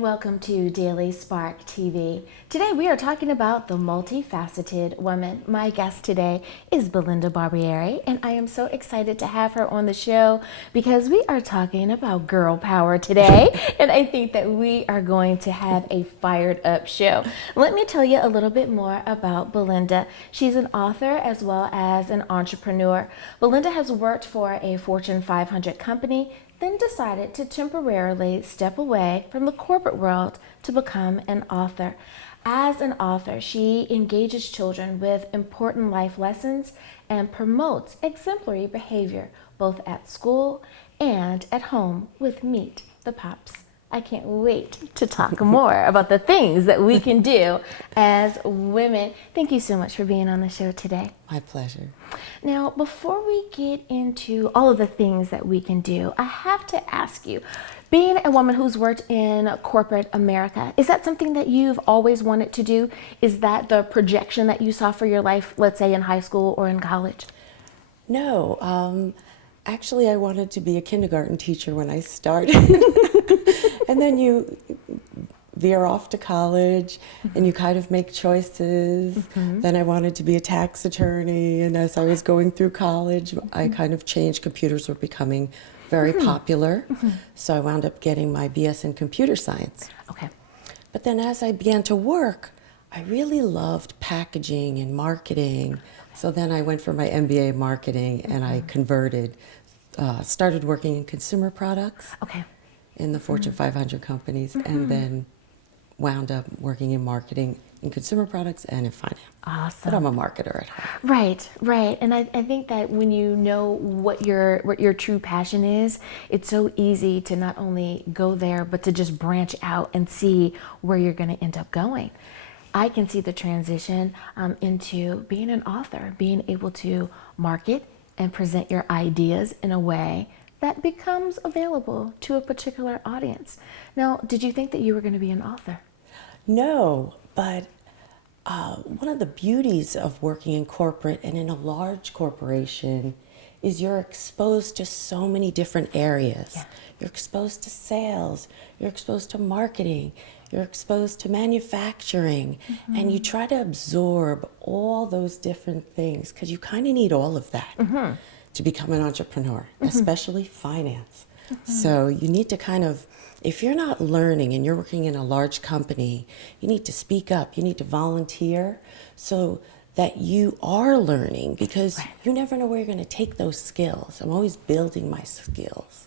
and welcome to Daily Spark TV. Today we are talking about the multifaceted woman. My guest today is Belinda Barbieri, and I am so excited to have her on the show because we are talking about girl power today, and I think that we are going to have a fired up show. Let me tell you a little bit more about Belinda. She's an author as well as an entrepreneur. Belinda has worked for a Fortune 500 company, then decided to temporarily step away from the corporate world to become an author. As an author, she engages children with important life lessons and promotes exemplary behavior, both at school and at home with Meet the Pops. I can't wait to talk more about the things that we can do as women. Thank you so much for being on the show today. My pleasure. Now, before we get into all of the things that we can do, I have to ask you, being a woman who's worked in corporate America, is that something that you've always wanted to do? Is that the projection that you saw for your life, let's say in high school or in college? No, actually I wanted to be a kindergarten teacher when I started. And then you veer off to college and you kind of make choices. Then I wanted to be a tax attorney, and as I was going through college, I kind of changed. Computers were becoming very popular, so I wound up getting my BS in computer science. Okay. But then as I began to work, I really loved packaging and marketing. So then I went for my MBA in marketing, and I converted, started working in consumer products. Okay. In the Fortune 500 companies, and then wound up working in marketing in consumer products and in finance. Awesome. But I'm a marketer at heart. Right. And I think that when you know what your true passion is, it's so easy to not only go there, but to just branch out and see where you're going to end up going. I can see the transition into being an author, being able to market and present your ideas in a way that becomes available to a particular audience. Now, did you think that you were going to be an author? No, but one of the beauties of working in corporate and in a large corporation is you're exposed to so many different areas. Yeah. You're exposed to sales, you're exposed to marketing, you're exposed to manufacturing, and you try to absorb all those different things because you kind of need all of that to become an entrepreneur, especially finance. So you need to kind of, if you're not learning and you're working in a large company, you need to speak up, you need to volunteer so that you are learning, because you never know where you're going to take those skills. I'm always building my skills.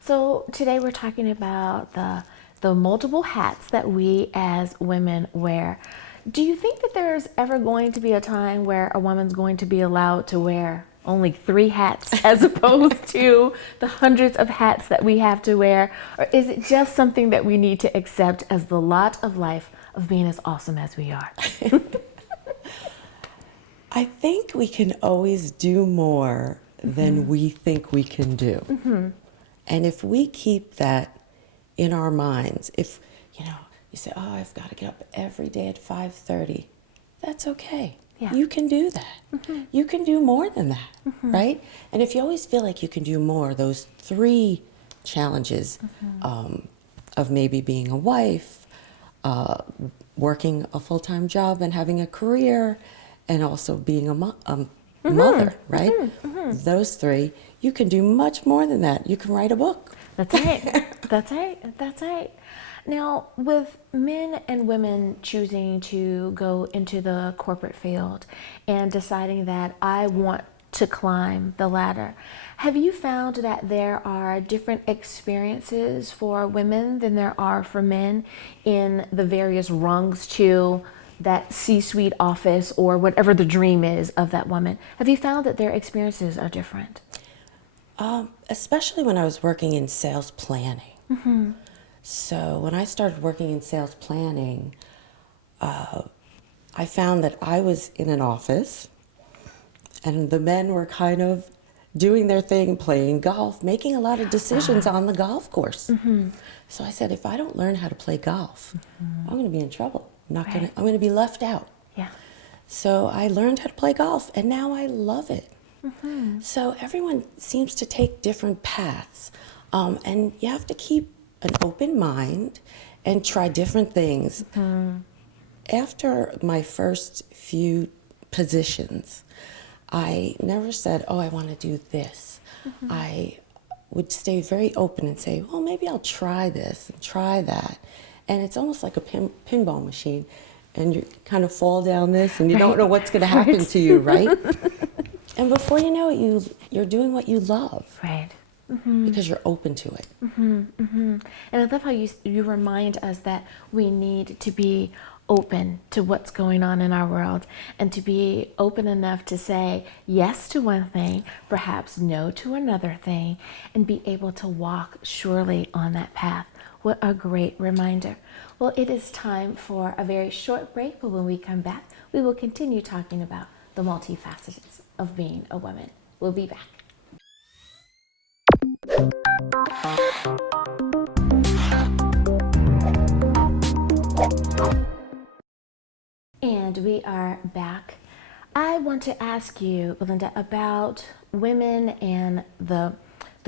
So today we're talking about the multiple hats that we as women wear. Do you think that there's ever going to be a time where a woman's going to be allowed to wear only 3 hats as opposed to the hundreds of hats that we have to wear? Or is it just something that we need to accept as the lot of life of being as awesome as we are? I think we can always do more than we think we can do. And if we keep that in our minds, if, you say, oh, I've got to get up every day at 5:30. That's okay. Yeah. You can do that. You can do more than that, right? And if you always feel like you can do more, those 3 challenges of maybe being a wife, working a full-time job and having a career, and also being a mother, right? Those 3, you can do much more than that. You can write a book. That's right. That's right. Now, with men and women choosing to go into the corporate field and deciding that I want to climb the ladder, have you found that there are different experiences for women than there are for men in the various rungs to that C-suite office or whatever the dream is of that woman? Have you found that their experiences are different? Especially when I was working in sales planning. So when I started working in sales planning, I found that I was in an office and the men were kind of doing their thing, playing golf, making a lot of decisions on the golf course. So I said, if I don't learn how to play golf, I'm going to be in trouble. I'm going to be left out. Yeah. So I learned how to play golf, and now I love it. So everyone seems to take different paths, and you have to keep an open mind and try different things. After my first few positions, I never said, oh, I want to do this. I would stay very open and say, well, maybe I'll try this and try that. And it's almost like a pinball machine. And you kind of fall down this and you don't know what's going to happen to you, right? And before you know it, you're doing what you love. Right. Because you're open to it. And I love how you remind us that we need to be open to what's going on in our world and to be open enough to say yes to one thing, perhaps no to another thing, and be able to walk surely on that path. What a great reminder. Well, it is time for a very short break, but when we come back, we will continue talking about the multifacets of being a woman. We'll be back. And we are back. I want to ask you, Belinda, about women and the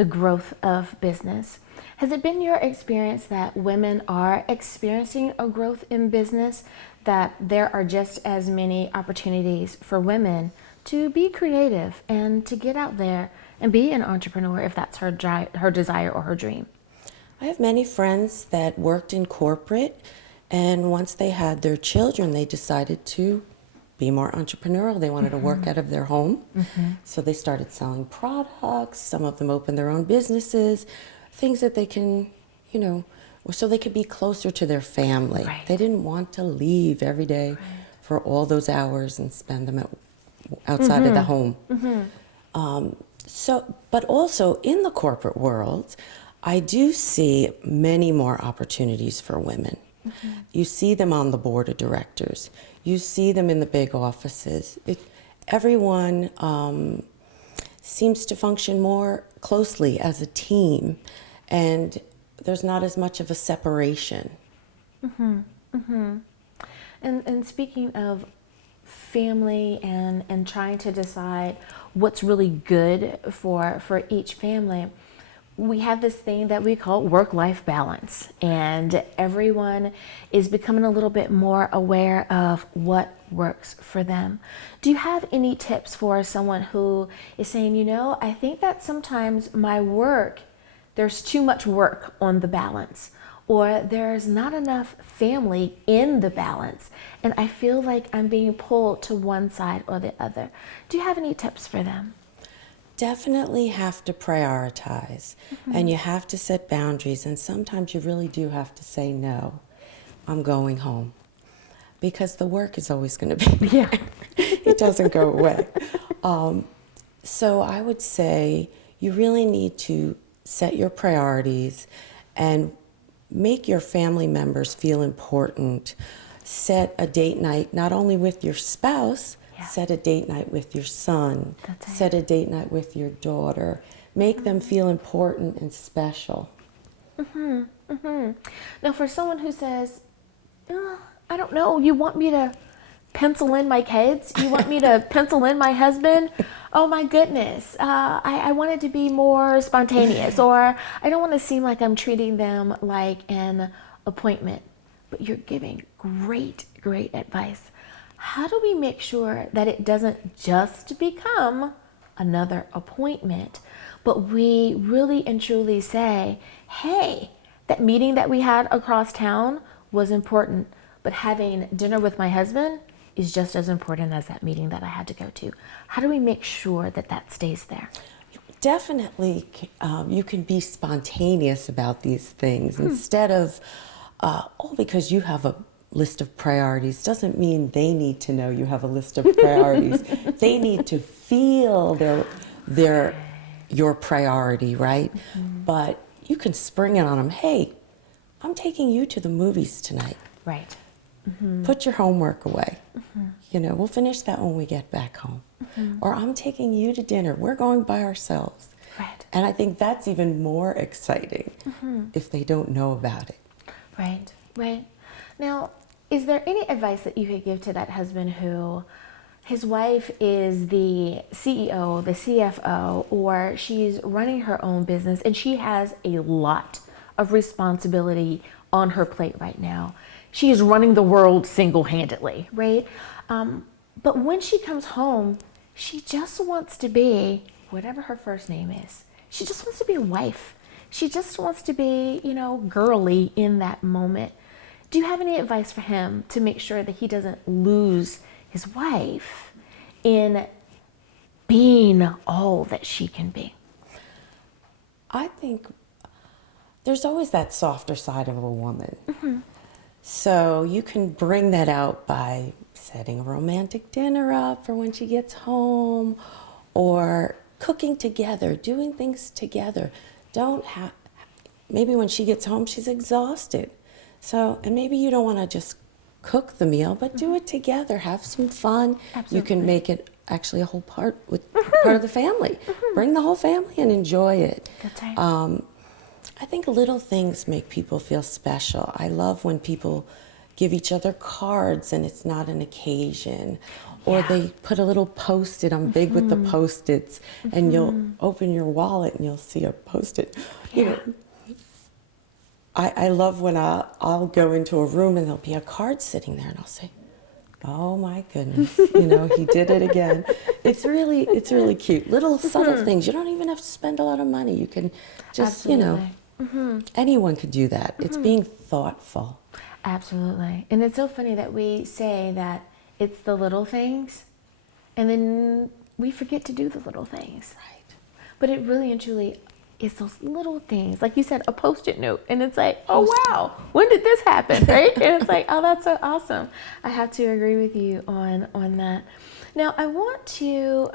growth of business. Has it been your experience that women are experiencing a growth in business, that there are just as many opportunities for women to be creative and to get out there and be an entrepreneur if that's her desire or her dream? I have many friends that worked in corporate, and once they had their children, they decided to be more entrepreneurial. They wanted to work out of their home. So they started selling products. Some of them opened their own businesses, things that they can, so they could be closer to their family. Right. They didn't want to leave every day for all those hours and spend them outside of the home. But also in the corporate world, I do see many more opportunities for women. You see them on the board of directors. You see them in the big offices. Everyone seems to function more closely as a team, and there's not as much of a separation. And speaking of family and trying to decide what's really good for each family, we have this thing that we call work-life balance, and everyone is becoming a little bit more aware of what works for them. Do you have any tips for someone who is saying, I think that sometimes my work, there's too much work on the balance, or there's not enough family in the balance, and I feel like I'm being pulled to one side or the other? Do you have any tips for them? Definitely have to prioritize, and you have to set boundaries, and sometimes you really do have to say, no, I'm going home, because the work is always going to be there. It doesn't go away. So I would say you really need to set your priorities and make your family members feel important. Set a date night, not only with your spouse, set a date night with your son. Set a date night with your daughter. Make them feel important and special. Now, for someone who says, I don't know, you want me to pencil in my kids? You want me to pencil in my husband? Oh my goodness, I want it to be more spontaneous, or I don't want to seem like I'm treating them like an appointment. But you're giving great advice. How do we make sure that it doesn't just become another appointment, but we really and truly say, hey, that meeting that we had across town was important, but having dinner with my husband is just as important as that meeting that I had to go to? How do we make sure that that stays there? Definitely, you can be spontaneous about these things instead of, because you have a list of priorities doesn't mean they need to know you have a list of priorities. They need to feel your priority, right? But you can spring it on them. Hey, I'm taking you to the movies tonight. Right. Put your homework away. We'll finish that when we get back home. Or I'm taking you to dinner. We're going by ourselves. Right. And I think that's even more exciting if they don't know about it. Right. Now, is there any advice that you could give to that husband who his wife is the CEO, the CFO, or she's running her own business and she has a lot of responsibility on her plate right now. She is running the world single-handedly, right? But when she comes home, she just wants to be whatever her first name is. She just wants to be a wife. She just wants to be, girly in that moment. Do you have any advice for him to make sure that he doesn't lose his wife in being all that she can be? I think there's always that softer side of a woman. Mm-hmm. So you can bring that out by setting a romantic dinner up for when she gets home, or cooking together, doing things together. Maybe when she gets home, she's exhausted. So, and maybe you don't want to just cook the meal, but do it together. Have some fun. Absolutely. You can make it actually a whole part of the family. Bring the whole family and enjoy it. That's right. I think little things make people feel special. I love when people give each other cards and it's not an occasion. Or they put a little Post-it. I'm big with the Post-its. And you'll open your wallet and you'll see a Post-it. Yeah. I love when I'll go into a room and there'll be a card sitting there and I'll say, oh my goodness, he did it again. It's really cute. Little subtle things. You don't even have to spend a lot of money. You can just, anyone could do that. It's being thoughtful. Absolutely. And it's so funny that we say that it's the little things and then we forget to do the little things. Right. But it really and truly is those little things. Like you said, a Post-it note. And it's like, oh, wow, when did this happen, right? And it's like, oh, that's so awesome. I have to agree with you on that. Now, I want to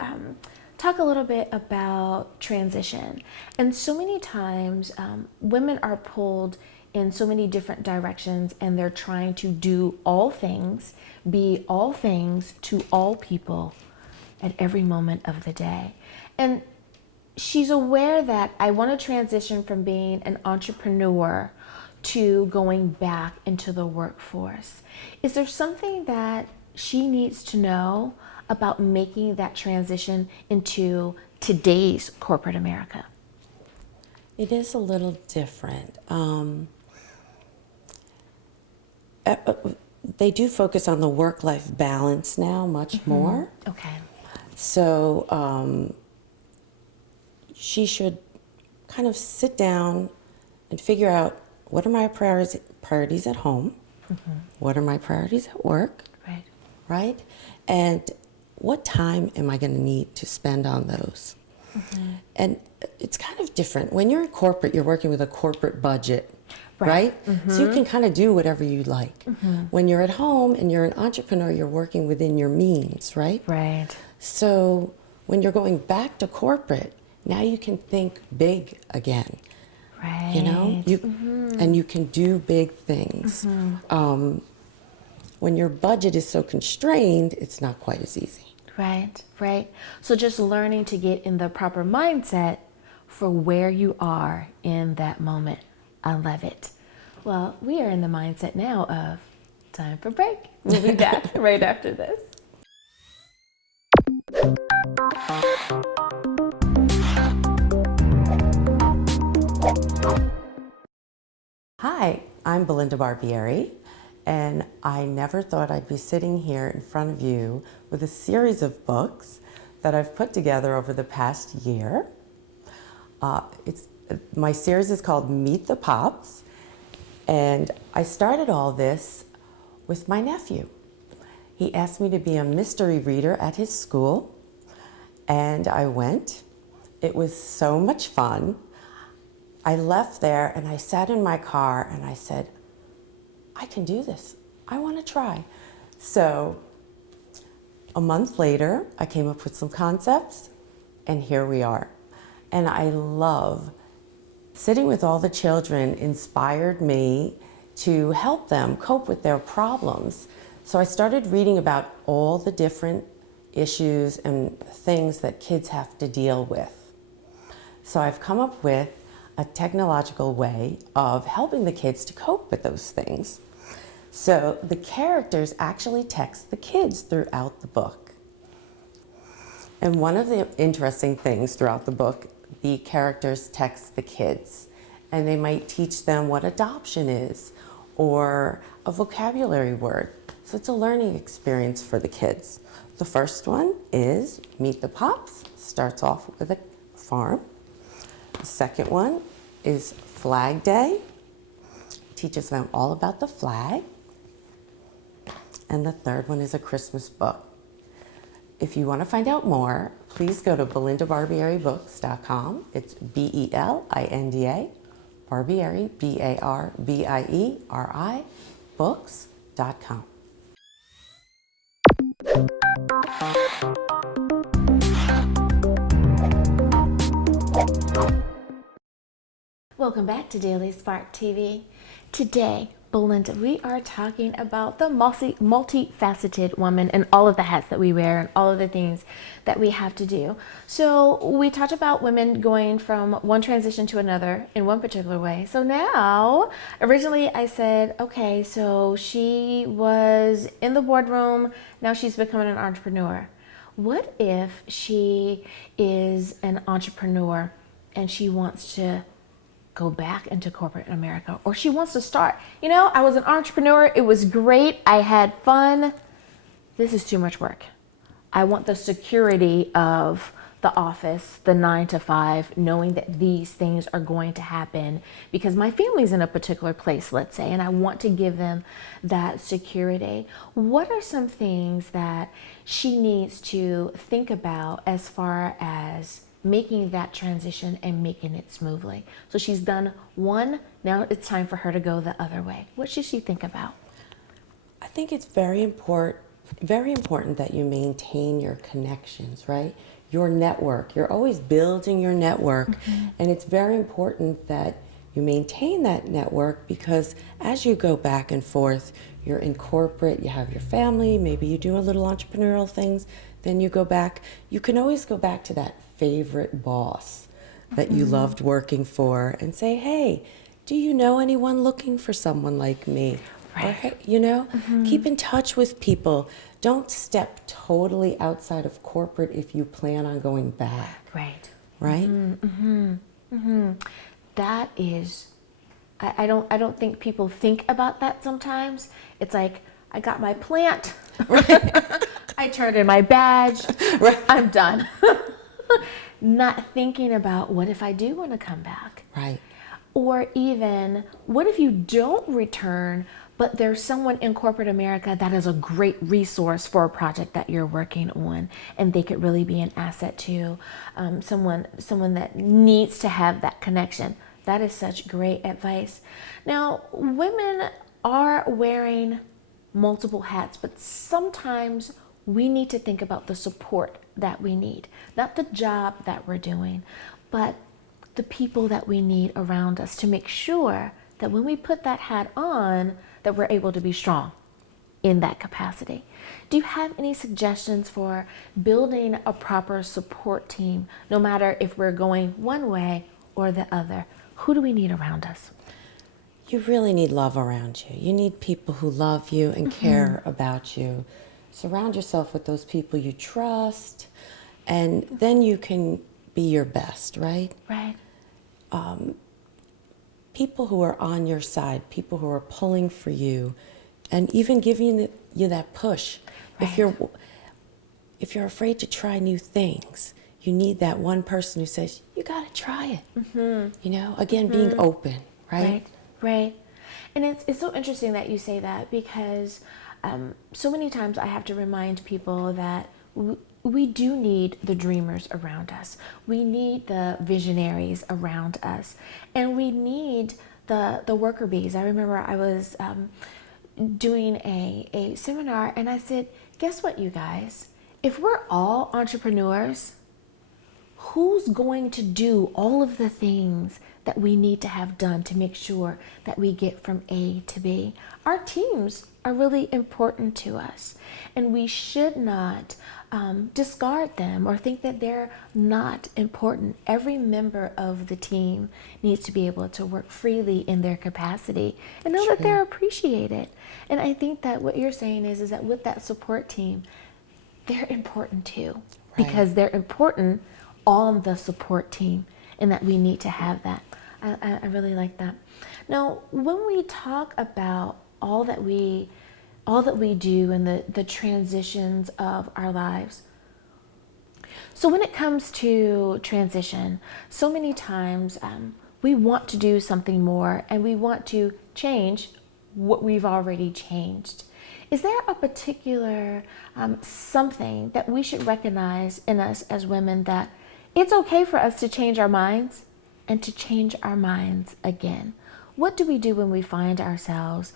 talk a little bit about transition. And so many times, women are pulled in so many different directions, and they're trying to do all things, be all things to all people at every moment of the day. And she's aware that I want to transition from being an entrepreneur to going back into the workforce. Is there something that she needs to know about making that transition into today's corporate America? It is a little different. They do focus on the work-life balance now much more. Okay. So she should kind of sit down and figure out, what are my priorities at home? What are my priorities at work? Right. Right? And what time am I going to need to spend on those? And it's kind of different. When you're in corporate, you're working with a corporate budget, right? So you can kind of do whatever you like. When you're at home and you're an entrepreneur, you're working within your means, right? Right. So when you're going back to corporate, now you can think big again. Right. And you can do big things. When your budget is so constrained, it's not quite as easy. Right, right. So just learning to get in the proper mindset for where you are in that moment. I love it. Well, we are in the mindset now of time for break. We'll be back right after this. Hi, I'm Belinda Barbieri, and I never thought I'd be sitting here in front of you with a series of books that I've put together over the past year. My series is called Meet the Pops, and I started all this with my nephew. He asked me to be a mystery reader at his school, and I went. It was so much fun. I left there and I sat in my car and I said, I can do this. I want to try. So a month later, I came up with some concepts, and here we are. And I love sitting with all the children inspired me to help them cope with their problems. So I started reading about all the different issues and things that kids have to deal with. So I've come up with a technological way of helping the kids to cope with those things. So the characters actually text the kids throughout the book. And one of the interesting things throughout the book, the characters text the kids. and they might teach them what adoption is or a vocabulary word. So it's a learning experience for the kids. The first one is Meet the Pops, starts off with a farm. The second one is Flag Day, teaches them all about the flag. And the third one is a Christmas book. If you want to find out more, please go to BelindaBarbieriBooks.com. It's Belinda, Barbieri, Barbieri, books.com. Welcome back to Daily Spark TV. Today, Belinda, we are talking about the multi-faceted woman and all of the hats that we wear and all of the things that we have to do. So we talked about women going from one transition to another in one particular way. So now, originally I said, okay, so she was in the boardroom, now she's becoming an entrepreneur. What if she is an entrepreneur and she wants to go back into corporate America, or she wants to start, I was an entrepreneur, it was great, I had fun, this is too much work. I want the security of the office, the 9 to 5, knowing that these things are going to happen because my family's in a particular place, let's say, and I want to give them that security. What are some things that she needs to think about as far as making that transition and making it smoothly? So she's done one, now it's time for her to go the other way. What should she think about? I think it's very important that you maintain your connections, right? Your network. You're always building your network. And it's very important that you maintain that network because as you go back and forth, you're in corporate, you have your family, maybe you do a little entrepreneurial things, then you go back. You can always go back to that favorite boss that you loved working for and say, hey, do you know anyone looking for someone like me? Right. Or, keep in touch with people. Don't step totally outside of corporate if you plan on going back. Right. Right? That is, I don't think people think about that sometimes. It's like, I got my plant, I turned in my badge, I'm done. Not thinking about what if I do want to come back? Right. Or even, what if you don't return, but there's someone in corporate America that is a great resource for a project that you're working on, and they could really be an asset to someone that needs to have that connection. That is such great advice. Now, women are wearing multiple hats, but sometimes we need to think about the support that we need, not the job that we're doing, but the people that we need around us to make sure that when we put that hat on, that we're able to be strong in that capacity. Do you have any suggestions for building a proper support team, no matter if we're going one way or the other? Who do we need around us? You really need love around you. You need people who love you and care about you. Surround yourself with those people you trust, and then you can be your best, right? Right. People who are on your side, people who are pulling for you, and even giving you that push. Right. If you're afraid to try new things, you need that one person who says, you gotta try it. Again, being open, right? Right. And it's so interesting that you say that because so many times I have to remind people that we do need the dreamers around us. We need the visionaries around us. And we need the worker bees. I remember I was doing a seminar and I said, guess what, you guys? If we're all entrepreneurs, who's going to do all of the things that we need to have done to make sure that we get from A to B? Our teams are really important to us, and we should not discard them or think that they're not important. Every member of the team needs to be able to work freely in their capacity and know that they're appreciated. And I think that what you're saying is that with that support team, they're important too, because they're important on the support team, and that we need to have that. I really like that. Now, when we talk about all that we do and the transitions of our lives. So when it comes to transition, so many times we want to do something more and we want to change what we've already changed. Is there a particular something that we should recognize in us as women, that it's okay for us to change our minds and to change our minds again? What do we do when we find ourselves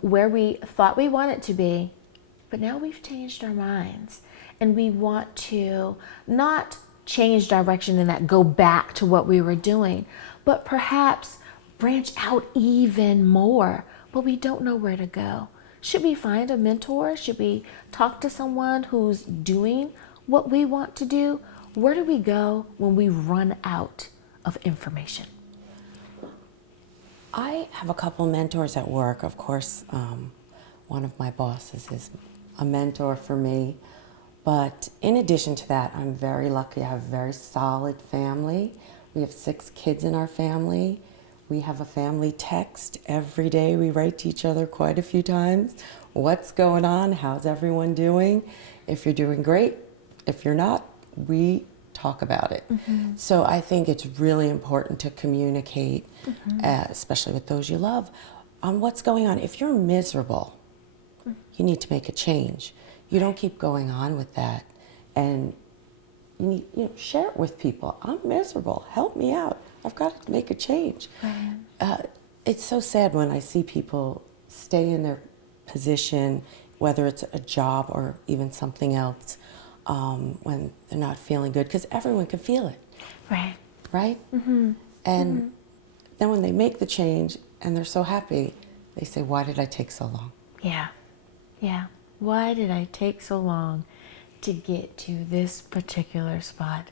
where we thought we wanted to be, but now we've changed our minds and we want to not change direction and that go back to what we were doing, but perhaps branch out even more, but we don't know where to go? Should we find a mentor? Should we talk to someone who's doing what we want to do? Where do we go when we run out of information? I have a couple mentors at work. Of course, one of my bosses is a mentor for me. But in addition to that, I'm very lucky. I have a very solid family. We have 6 kids in our family. We have a family text every day. We write to each other quite a few times. What's going on? How's everyone doing? If you're doing great, if you're not, we talk about it. Mm-hmm. So I think it's really important to communicate, especially with those you love, on what's going on. If you're miserable, you need to make a change. You don't keep going on with that, and you need, share it with people. I'm miserable. Help me out. I've got to make a change. Right. It's so sad when I see people stay in their position, whether it's a job or even something else, when they're not feeling good, because everyone can feel it. Right. Right? Mm-hmm. And then when they make the change and they're so happy, they say, why did I take so long? Yeah. Yeah. Why did I take so long to get to this particular spot?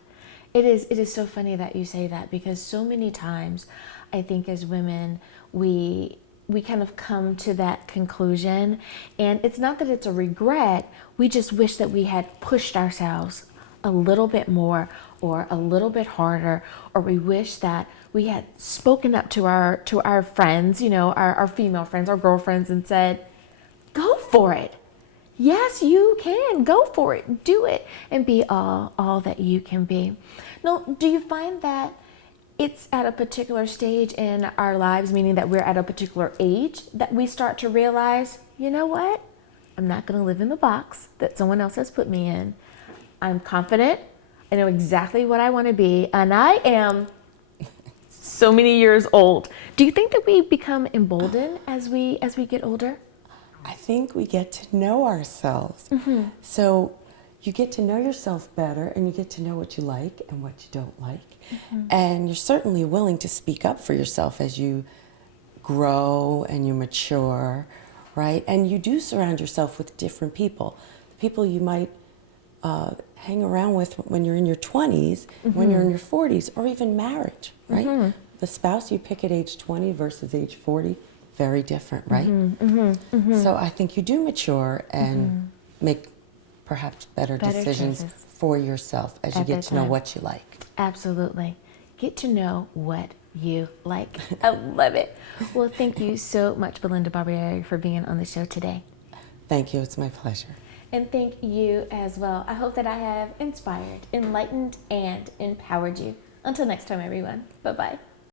It is so funny that you say that, because so many times I think as women we kind of come to that conclusion, and it's not that it's a regret, we just wish that we had pushed ourselves a little bit more or a little bit harder, or we wish that we had spoken up to our friends, our female friends, our girlfriends, and said, go for it. Yes, you can. Go for it. Do it and be all that you can be. Now, do you find that it's at a particular stage in our lives, meaning that we're at a particular age, that we start to realize, you know what? I'm not going to live in the box that someone else has put me in. I'm confident. I know exactly what I want to be, and I am so many years old. Do you think that we become emboldened as we get older? I think we get to know ourselves. Mm-hmm. So you get to know yourself better, and you get to know what you like and what you don't like. Mm-hmm. And you're certainly willing to speak up for yourself as you grow and you mature, right? And you do surround yourself with different people. The people you might hang around with when you're in your 20s, when you're in your 40s, or even marriage, right? Mm-hmm. The spouse you pick at age 20 versus age 40, very different, right? So I think you do mature and make perhaps better decisions choices for yourself as you get to know what you like. Absolutely. Get to know what you like. I love it. Well, thank you so much, Belinda Barbieri, for being on the show today. Thank you. It's my pleasure. And thank you as well. I hope that I have inspired, enlightened, and empowered you. Until next time, everyone. Bye-bye.